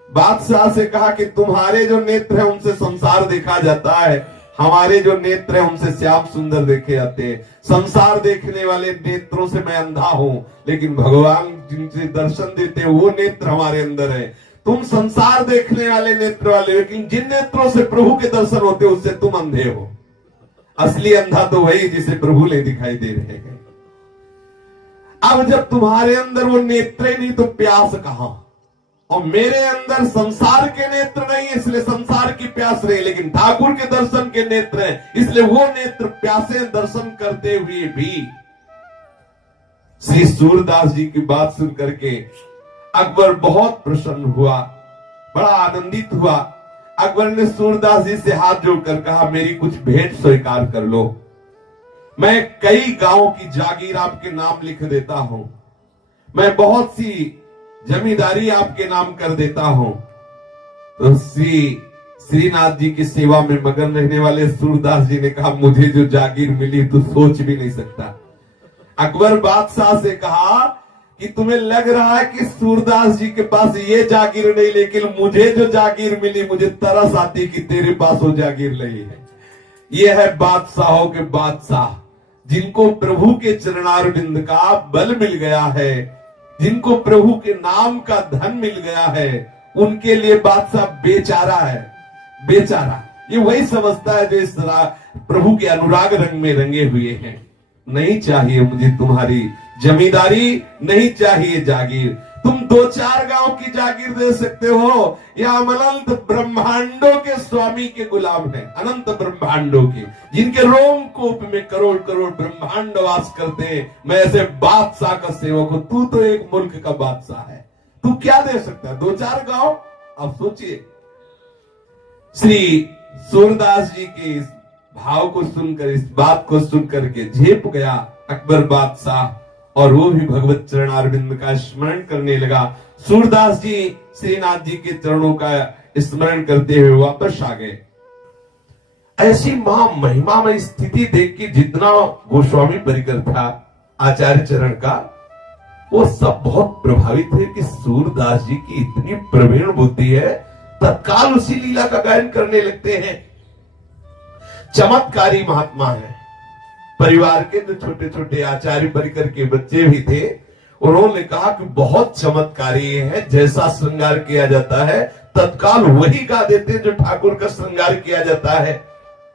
बादशाह से कहा कि तुम्हारे जो नेत्र हैं उनसे संसार देखा जाता है, हमारे जो नेत्र हैं उनसे श्याम सुंदर देखे जाते हैं। संसार देखने वाले नेत्रों से मैं अंधा हूं, लेकिन भगवान जिनसे दर्शन देते हैं वो नेत्र हमारे अंदर है। तुम संसार देखने वाले नेत्र वाले, लेकिन जिन नेत्रों से प्रभु के दर्शन होते हैं उससे तुम अंधे हो। असली अंधा तो वही जिसे प्रभु ले दिखाई दे रहे हैं। अब जब तुम्हारे अंदर वो नेत्र ही नहीं तो प्यास कहां? और मेरे अंदर संसार के नेत्र नहीं, इसलिए संसार की प्यास रही, लेकिन ठाकुर के दर्शन के नेत्र हैं, इसलिए वो नेत्र प्यासे दर्शन करते हुए भी। श्री सूरदास जी की बात सुन करके अकबर बहुत प्रसन्न हुआ, बड़ा आनंदित हुआ। अकबर ने सूरदास जी से हाथ जोड़कर कहा, मेरी कुछ भेंट स्वीकार कर लो। मैं कई गांवों की जागीर आपके नाम लिख देता हूं, मैं बहुत सी जमींदारी आपके नाम कर देता हूं। तो श्रीनाथ जी की सेवा में मगन रहने वाले सूरदास जी ने कहा, मुझे जो जागीर मिली तू सोच भी नहीं सकता। अकबर बादशाह से कहा कि तुम्हें लग रहा है कि सूरदास जी के पास ये जागीर नहीं, लेकिन मुझे जो जागीर मिली मुझे तरस आती कि तेरे पास वो जागीर नहीं है। ये है बादशाहों के बादशाह, जिनको प्रभु के चरणारविंद का बल मिल गया है, जिनको प्रभु के नाम का धन मिल गया है, उनके लिए बादशाह बेचारा है, बेचारा। ये वही समझता है जो इस तरह प्रभु के अनुराग रंग में रंगे हुए हैं। नहीं चाहिए मुझे तुम्हारी जमींदारी, नहीं चाहिए जागीर। तुम 2-4 गांव की जागीर दे सकते हो, या हम अनंत ब्रह्मांडों के स्वामी के गुलाम हैं, अनंत ब्रह्मांडों के, जिनके रोमकूप में करोड़ करोड़ ब्रह्मांड वास करते हैं। मैं ऐसे बादशाह का सेवक हूं, तू तो एक मुल्क का बादशाह है, तू क्या दे सकता है? 2-4 गांव? अब सोचिए। श्री सूरदास जी के इस भाव को सुनकर, इस बात को सुनकर के झेप गया अकबर बादशाह, और वो भी भगवत चरणारविंद का स्मरण करने लगा। सूरदास जी श्रीनाथ जी के चरणों का स्मरण करते हुए वापस आ गए। ऐसी महा महिमा में स्थिति देख के जितना गोस्वामी परिकर था आचार्य चरण का, वो सब बहुत प्रभावित है कि सूरदास जी की इतनी प्रवीण बुद्धि है। तत्काल उसी लीला का गायन करने लगते हैं। चमत्कारी महात्मा है। परिवार के जो छोटे छोटे आचार्य परिकर के बच्चे भी थे, उन्होंने कहा कि बहुत चमत्कारी है, जैसा श्रृंगार किया जाता है तत्काल वही गा देते हैं जो ठाकुर का श्रृंगार किया जाता है।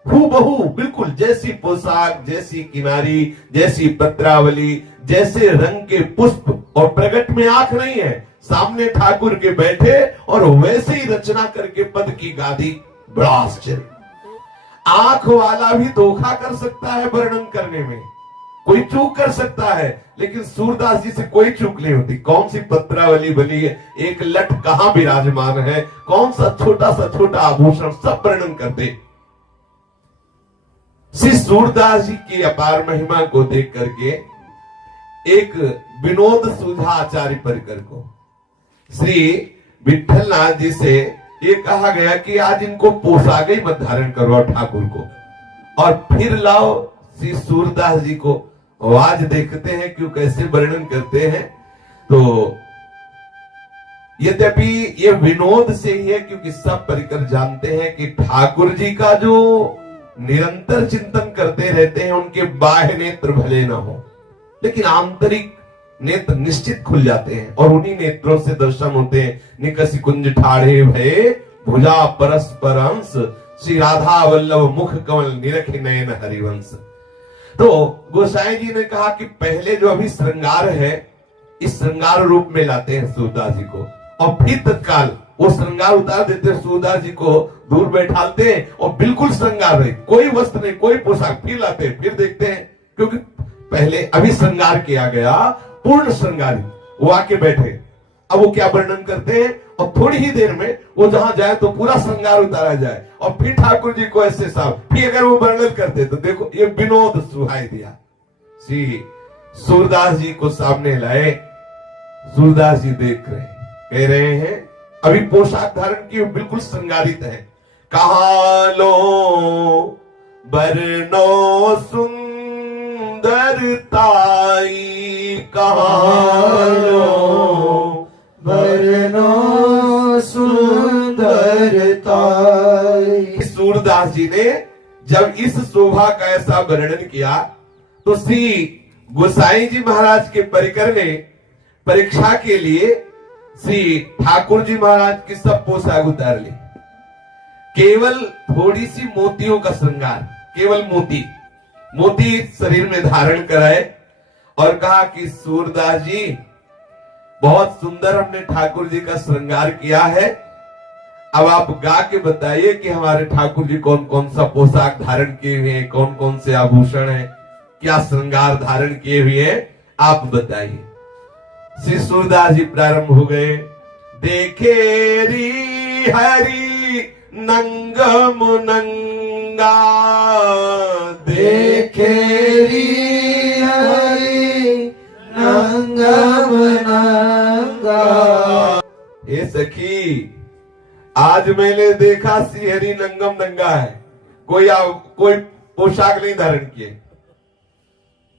हूबहू बिल्कुल, जैसी पोशाक, जैसी किनारी, जैसी पत्रावली, जैसे रंग के पुष्प, और प्रकट में आंख नहीं है, सामने ठाकुर के बैठे और वैसे ही रचना करके पद की गादी। बड़ा आश्चर्य। आंख वाला भी धोखा कर सकता है वर्णन करने में, कोई चूक कर सकता है, लेकिन सूरदास जी से कोई चूक नहीं होती। कौन सी पत्रावली बनी है, एक लट कहां विराजमान है, कौन सा छोटा आभूषण, सब वर्णन करते। श्री सूरदास जी की अपार महिमा को देख करके एक विनोद सूझा आचार्य परिकर को। श्री विठल नाथ जी से ये कहा गया कि आज इनको पोशाक ही मत धारण करो ठाकुर को, और फिर लाओ श्री सूरदास जी को। आज देखते हैं क्यों कैसे वर्णन करते हैं। तो यद्यपि ये विनोद से ही है, क्योंकि सब परिकर जानते हैं कि ठाकुर जी का जो निरंतर चिंतन करते रहते हैं, उनके बाह्य नेत्र भले ना हो, लेकिन आंतरिक नेत्र निश्चित खुल जाते हैं, और उन्हीं नेत्रों से दर्शन होते हैं। निकसी कुंज ठाढ़े भये भुजा परस्पर अंश, श्री राधा वल्लभ मुख कमल निरखे नयन हरिवंश। तो गोसाई जी ने कहा कि पहले जो अभी श्रृंगार है, इस श्रृंगार रूप में लाते हैं सूरदास जी को, और फिर तत्काल वो श्रृंगार उतार देते हैं, सूरदास जी को दूर बैठाते हैं और बिल्कुल श्रृंगार रहे, कोई वस्त्र नहीं, कोई पोशाक, फिर लाते हैं, फिर देखते हैं, क्योंकि पहले अभी श्रृंगार किया गया, पूर्ण श्रृंगारी, वो आके बैठे। अब वो क्या वर्णन करते हैं, और थोड़ी ही देर में वो जहां जाए तो पूरा श्रृंगार उतारा जाए, और फिर ठाकुर जी को ऐसे साफ, फिर अगर वो वर्णन करते तो देखो ये विनोद सुहाई दिया। श्री सूरदास जी को सामने लाए, सूरदास जी देख रहे हैं, कह रहे हैं अभी पोशाक धारण की बिल्कुल श्रृंगारित है। कहा लो बरनो सुंदरताई, कहा लो बरनो सुंदरताई। सूरदास जी ने जब इस शोभा का ऐसा वर्णन किया तो श्री गोसाई जी महाराज के परिकर ने परीक्षा के लिए श्री ठाकुर जी महाराज की सब पोशाक उतार ली, केवल थोड़ी सी मोतियों का श्रृंगार, केवल मोती शरीर में धारण कराए और कहा कि सूरदास जी बहुत सुंदर हमने ठाकुर जी का श्रृंगार किया है, अब आप गा के बताइए कि हमारे ठाकुर जी कौन कौन सा पोशाक धारण किए हुए हैं, कौन कौन से आभूषण हैं, क्या श्रृंगार धारण किए हुए हैं, आप बताइए। श्री सूरदास जी प्रारंभ हो गए। देखे री हरि नंगम नंगा, देखे री हरि नंगम नंगा। हे सखी, आज मैंने देखा श्री हरि नंगम नंगा है, कोई पोशाक नहीं धारण किए।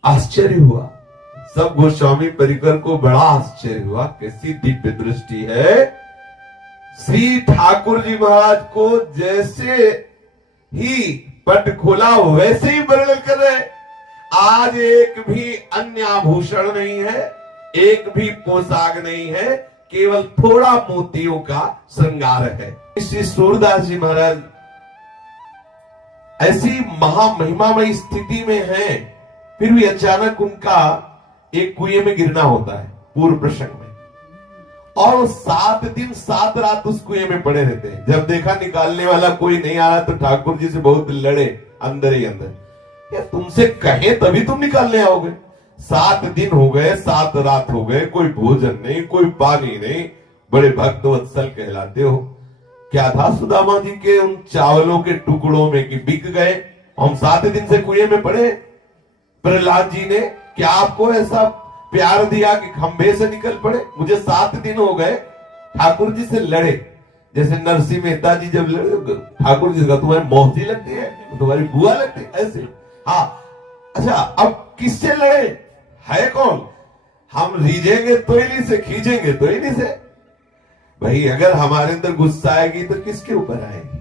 आश्चर्य हुआ, सब गोस्वामी परिकर को बड़ा आश्चर्य हुआ, कैसी दिव्य दृष्टि है। श्री ठाकुर जी महाराज को जैसे ही पट खोला वैसे ही वर्णन कर रहे। आज एक भी अन्य आभूषण नहीं है, एक भी पोशाक नहीं है, केवल थोड़ा मोतियों का श्रृंगार है। श्री सूरदास जी महाराज ऐसी महामहिमामयी स्थिति में हैं, फिर भी अचानक उनका एक कुएं में गिरना होता है पूर्व प्रसंग में, और वो 7 दिन 7 रात उस कुएं में पड़े रहते हैं। जब देखा निकालने वाला कोई नहीं आ रहा तो ठाकुर जी से बहुत लड़े अंदर ही अंदर, या तुमसे कहे तभी तुम निकालने आओगे। 7 दिन हो गए, 7 रात हो गए, कोई भोजन नहीं, कोई पानी नहीं, बड़े भक्त वत्सल कहलाते हो। क्या था सुदामा जी के उन चावलों के टुकड़ों में कि बिक गए, हम 7 दिन से कुएं में पड़े। प्रहलाद जी ने क्या आपको ऐसा प्यार दिया कि खंभे से निकल पड़े? मुझे 7 दिन हो गए ठाकुर जी से लड़े, जैसे नरसिंह मेहता जी जब लड़े ठाकुर जी का, तुम्हारी मौसी लगती है, तुम्हारी बुआ लगती है, ऐसे। हाँ, अच्छा, अब किससे लड़े? है कौन? हम रीझेंगे तो इन्हीं से, खींचेंगे तो इन्हीं से। भाई अगर हमारे अंदर गुस्सा आएगी तो किसके ऊपर आएगी?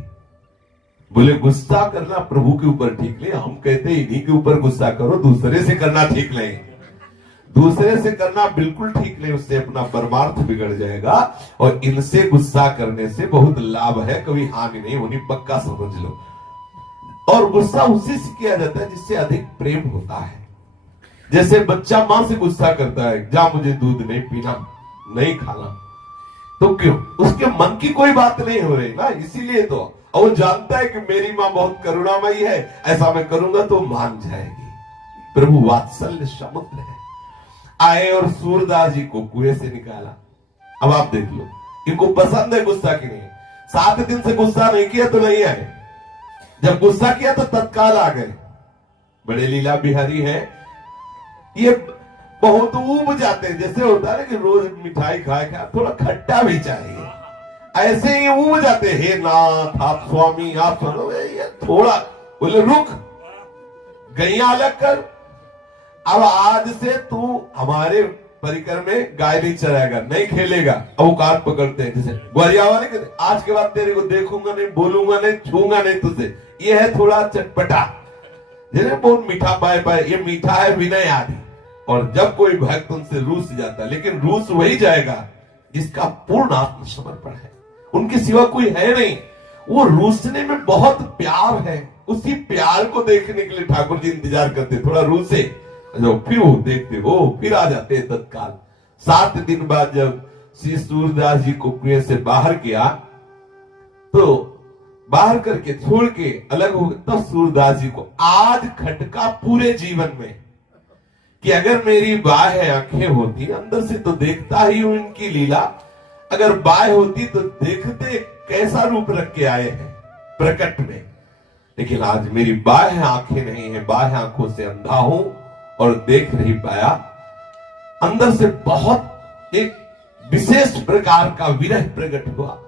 बोले गुस्सा करना प्रभु के ऊपर ठीक नहीं, हम कहते इन्हीं के ऊपर गुस्सा करो, दूसरे से करना ठीक नहीं। दूसरे से करना बिल्कुल ठीक नहीं, उससे अपना परमार्थ बिगड़ जाएगा। और इनसे गुस्सा करने से बहुत लाभ है, कभी हानि नहीं होनी, पक्का समझ लो। और गुस्सा उसी से किया जाता है जिससे अधिक प्रेम होता है। जैसे बच्चा मां से गुस्सा करता है, जा मुझे दूध नहीं पीना, नहीं खाना, तो क्यों? उसके मन की कोई बात नहीं हो रही ना, इसीलिए तो। और वो जानता है कि मेरी मां बहुत करुणामयी है, ऐसा मैं करूंगा तो मान जाएगी। प्रभु वात्सल्य समुद्र है। आए और सूरदास जी को कुएं से निकाला। अब आप देख लो, इनको पसंद है गुस्सा की नहीं। 7 दिन से गुस्सा नहीं किया तो नहीं आए, जब गुस्सा किया तो तत्काल आ गए। बड़े लीला बिहारी है, ये बहुत ऊब जाते हैं। जैसे होता है कि रोज मिठाई खाए थोड़ा खट्टा भी चाहिए, ऐसे ही ऊब जाते। हे नाथ, आप स्वामी, आप सुनो, ये थोड़ा। बोले रुक, गैया अलग कर, अब आज से तू हमारे परिकर में गाय नहीं चराएगा, नहीं खेलेगा। अवकाश पकड़ते हैं, जैसे ग्वालिया वाले कहते, आज के बाद तेरे को देखूंगा नहीं, बोलूंगा नहीं, छूंगा नहीं तुझे। ये है थोड़ा चटपटा, जैसे बहुत मीठा पाए पाए, ये मीठा है विनय आदि। और जब कोई भक्त उनसे रूस जाता है, लेकिन रूस वही जाएगा जिसका पूर्ण आत्मसमर्पण है, उनके सिवा कोई है नहीं। वो रूसने में बहुत प्यार है, उसी प्यार को देखने के लिए ठाकुर जी इंतजार करते, थोड़ा रूसे, फिर वो देखते हो, फिर आ जाते हैं तत्काल। 7 दिन बाद जब श्री सूरदास जी को कुएं से बाहर किया, तो बाहर करके छोड़ के अलग हो गए, तब सूरदास जी को आज खटका पूरे जीवन में कि अगर मेरी बाह्य आंखें होती, अंदर से तो देखता ही हूं इनकी लीला, अगर बाह्य होती तो देखते कैसा रूप रख के आए हैं प्रकट में। लेकिन आज मेरी बाह्य आंखें नहीं है, बाह्य आंखों से अंधा हूं और देख नहीं पाया। अंदर से बहुत एक विशेष प्रकार का विरह प्रकट हुआ।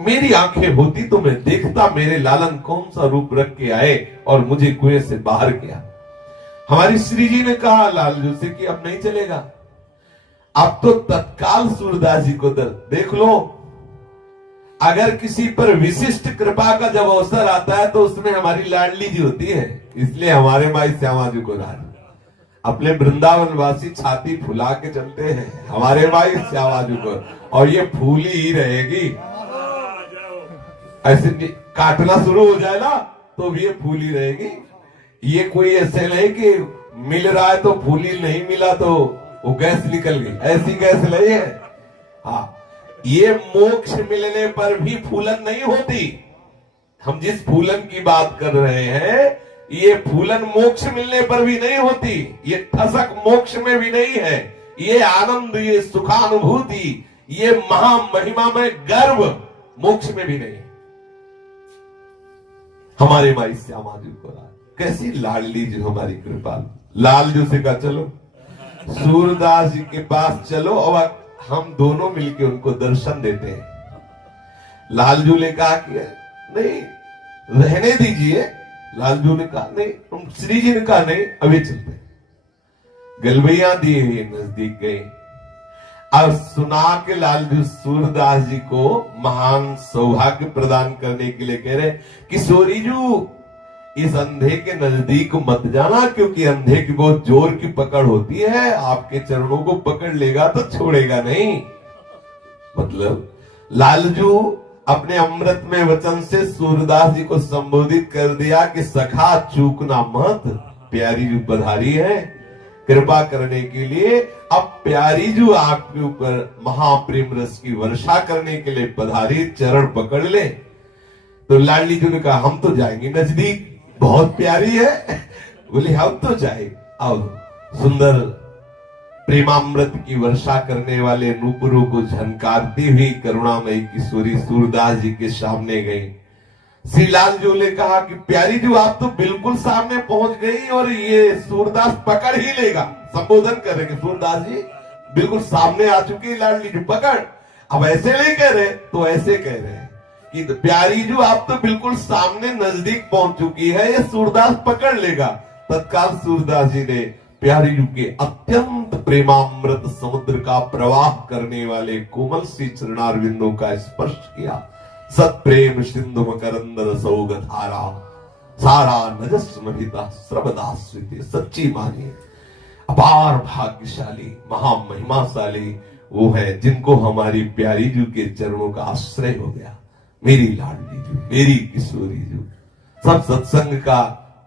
मेरी आंखें होती तो मैं देखता मेरे लालन कौन सा रूप रख के आए और मुझे कुएं से बाहर किया। हमारी श्री जी ने कहा लालजू से कि अब नहीं चलेगा, अब तो तत्काल सूरदास जी को देख लो। अगर किसी पर विशिष्ट कृपा का जब अवसर आता है तो उसमें हमारी लाडली जी होती है। इसलिए हमारे माई श्यामा जी को राज अपने वृंदावन वासी छाती फुला के चलते हैं हमारे माई श्यामा जी को, और ये फूली ही रहेगी। ऐसे काटना शुरू हो जाए ना तो भी ये फूली रहेगी। ये कोई ऐसे नहीं कि मिल रहा है तो फूली, नहीं मिला तो वो गैस निकल गई, ऐसी गैस नहीं है। हाँ, ये मोक्ष मिलने पर भी फूलन नहीं होती। हम जिस फूलन की बात कर रहे हैं ये फूलन मोक्ष मिलने पर भी नहीं होती, ये ठसक मोक्ष में भी नहीं है, ये आनंद, ये सुखानुभूति, ये महामहिमा में गर्व मोक्ष में भी नहीं। हमारे माई श्यामा जी को कैसी लाडली जी हमारी कृपा। लालजू से कहा चलो सूरदास जी के पास चलो और हम दोनों मिलके उनको दर्शन देते हैं। लालजू ने कहा कि नहीं रहने दीजिए। लालजू ने कहा नहीं, तुम श्री जी ने कहा नहीं अभी चलते। गलबैया दिए हुए नजदीक गए। अब सुना के लालजू सूरदास जी को महान सौभाग्य प्रदान करने के लिए कह रहे किशोरी जू इस अंधे के नजदीक मत जाना, क्योंकि अंधे की बहुत जोर की पकड़ होती है, आपके चरणों को पकड़ लेगा तो छोड़ेगा नहीं। मतलब लालजू अपने अमृत में वचन से सूरदास जी को संबोधित कर दिया कि सखा चूकना मत, प्यारी जू पधारी है कृपा करने के लिए। अब प्यारी जू आपके ऊपर महाप्रेम रस की वर्षा करने के लिए पधारी, चरण पकड़ ले। तो लाडली जू ने कहा हम तो जाएंगे नजदीक, बहुत प्यारी है। बोले हम तो जाए। अब सुंदर प्रेमामृत की वर्षा करने वाले नूपुरों को झनकारती हुई करुणामयी किशोरी सूरदास जी के सामने गई। श्री लालजू ने कहा कि प्यारी जू आप तो बिल्कुल सामने पहुंच गई और ये सूरदास पकड़ ही लेगा। संबोधन करेंगे सूरदास जी बिल्कुल सामने आ चुकी, लाडली जू पकड़। अब ऐसे नहीं कह रहे तो ऐसे कह रहे हैं कि प्यारी जू आप तो बिल्कुल सामने नजदीक पहुंच चुकी है, ये सूरदास पकड़ लेगा। तत्काल सूरदास जी ने प्यारी जू के अत्यंत प्रेमामृत समुद्र का प्रवाह करने वाले कोमल सी चरणारविंदों का स्पर्श किया। सत प्रेम सिंधु मकरंद सौग धारा सारा नजस्मृता सर्वदास्विते। सच्ची मानिए अपार भाग्यशाली महामहिमाशाली वो है जिनको हमारी प्यारी जू के चरणों का आश्रय हो गया। मेरी लाडली जू, मेरी किशोरी जू। सब सत्संग का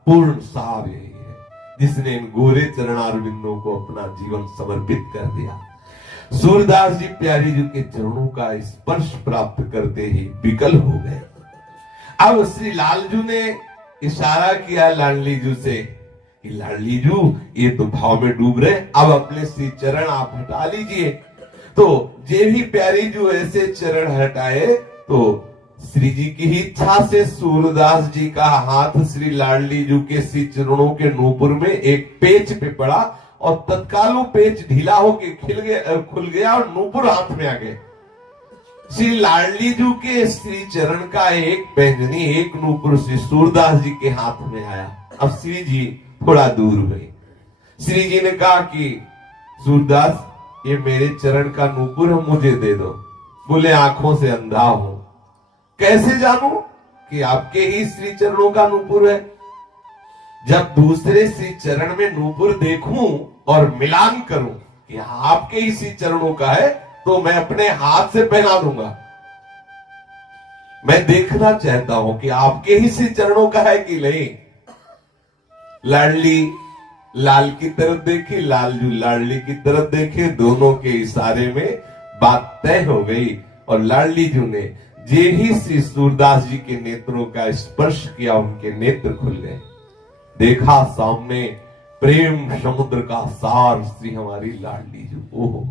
पूर्ण सार यही है, जिसने इन गोरे चरणारविंदों को अपना जीवन समर्पित कर दिया। सूरदास जी प्यारी जू के चरणों का स्पर्श प्राप्त करते ही विकल हो गए। अब श्री लालजू ने इशारा किया लाडली जू से कि लाडली जू ये तो भाव में डूब रहे, अब अपने श्री चरण आप हटा लीजिए। तो जे भी प्यारी जू ऐसे चरण हटाए तो श्री जी की ही इच्छा से सूरदास जी का हाथ श्री लाडली जू के श्री चरणों के नूपुर में एक पेच पे पड़ा और तत्काल वो पेच ढीला होके खुल गया और नूपुर हाथ में आ गए। श्री लाडली जू के श्री चरण का एक पैंजनी, एक नूपुर श्री सूरदास जी के हाथ में आया। अब श्री जी थोड़ा दूर हुए। श्री जी ने कहा कि सूरदास ये मेरे चरण का नूपुर है, मुझे दे दो। बोले आंखों से अंधा हूं, कैसे जानूं कि आपके ही श्री चरणों का नूपुर है? जब दूसरे श्री चरण में नूपुर देखूं और मिलान करूं कि आपके ही श्री चरणों का है तो मैं अपने हाथ से पहना दूंगा। मैं देखना चाहता हूं कि आपके ही श्री चरणों का है कि नहीं। लाडली लाल की तरफ देखी, लालजू लाडली की तरफ देखे, दोनों के इशारे में बात तय हो गई और लाडली जू ने जे ही श्री सूरदास जी के नेत्रों का स्पर्श किया उनके नेत्र खुल गए। देखा सामने प्रेम समुद्र का सार श्री हमारी लाडली जू। ओहो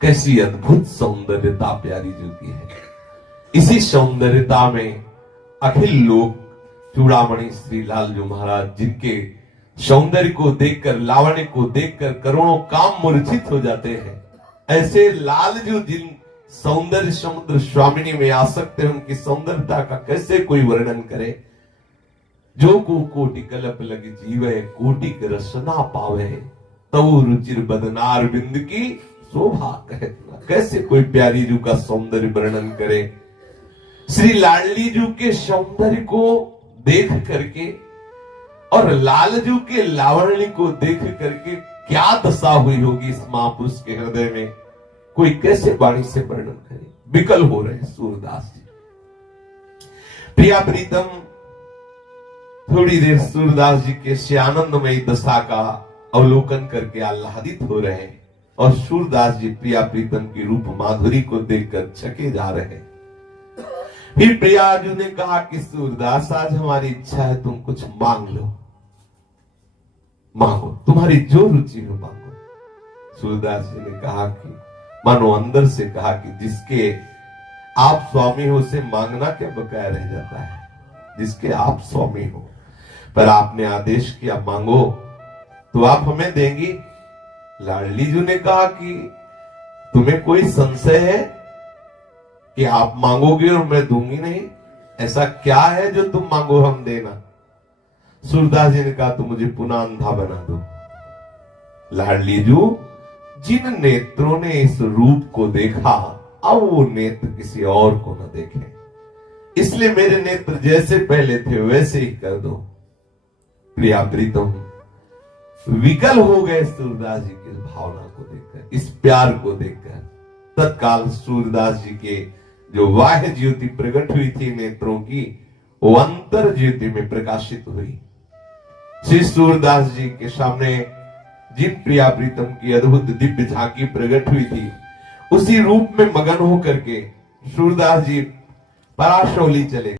कैसी अद्भुत सौंदर्यता प्यारी जू की है। इसी सौंदर्यता में अखिल लोक चूड़ामणि श्री लालजू महाराज, जिनके सौंदर्य को देखकर, लावण्य को देखकर करोड़ों काम मूर्छित हो जाते हैं, ऐसे लालजू जिन सौंदर्य समुद्र स्वामिनी में आ सकते हैं, उनकी सौंदर्यता का कैसे कोई वर्णन करे। जो को कोटि कलप लगी जीवे, कोटि रसना पावे, तव रुचिर बदनार बिंद की शोभा कहना। कैसे कोई प्यारी जू का सौंदर्य वर्णन करे। श्री लाडली जी के सौंदर्य को देख करके और लालजू के लावण्य को देख करके क्या दशा हुई होगी इस महापुरुष के हृदय में, कोई कैसे वाणी से वर्णन करे। विकल हो रहे सूरदास जी। प्रिया प्रीतम थोड़ी देर सूरदास जी के से आनंदमयी दशा का अवलोकन करके आह्लादित हो रहे हैं और सूरदास जी प्रिया प्रीतम की रूप माधुरी को देखकर छके जा रहे हैं। फिर प्रियाजू ने कहा कि सूरदास आज हमारी इच्छा है, तुम कुछ मांग लो, मांगो, तुम्हारी जो रुचि हो मांगो। सूरदास जी ने कहा कि मानो अंदर से कहा कि जिसके आप स्वामी हो उसे मांगना क्या बकाया रह जाता है, जिसके आप स्वामी हो। पर आपने आदेश किया मांगो तो आप हमें देंगी। लाडली जी ने कहा कि तुम्हें कोई संशय है कि आप मांगोगे और मैं दूंगी नहीं? ऐसा क्या है जो तुम मांगो हम देना? सूरदास जी ने कहा तो मुझे पुनः अंधा बना दो। लाडली जी जिन नेत्रों ने इस रूप को देखा अब वो नेत्र किसी और को न देखे, इसलिए मेरे नेत्र जैसे पहले थे वैसे ही कर दो। प्रिया प्रीतम विकल हो गए सूरदास जी की भावना को देखकर, इस प्यार को देखकर। तत्काल सूरदास जी के जो बाह्य ज्योति प्रकट हुई थी नेत्रों की, वो अंतर ज्योति में प्रकाशित हुई। श्री सूरदास जी के सामने जिन प्रिया प्रीतम की अद्भुत दिव्य झांकी प्रकट हुई थी, उसी रूप में मगन होकर के सूरदास जी पराशौली चले।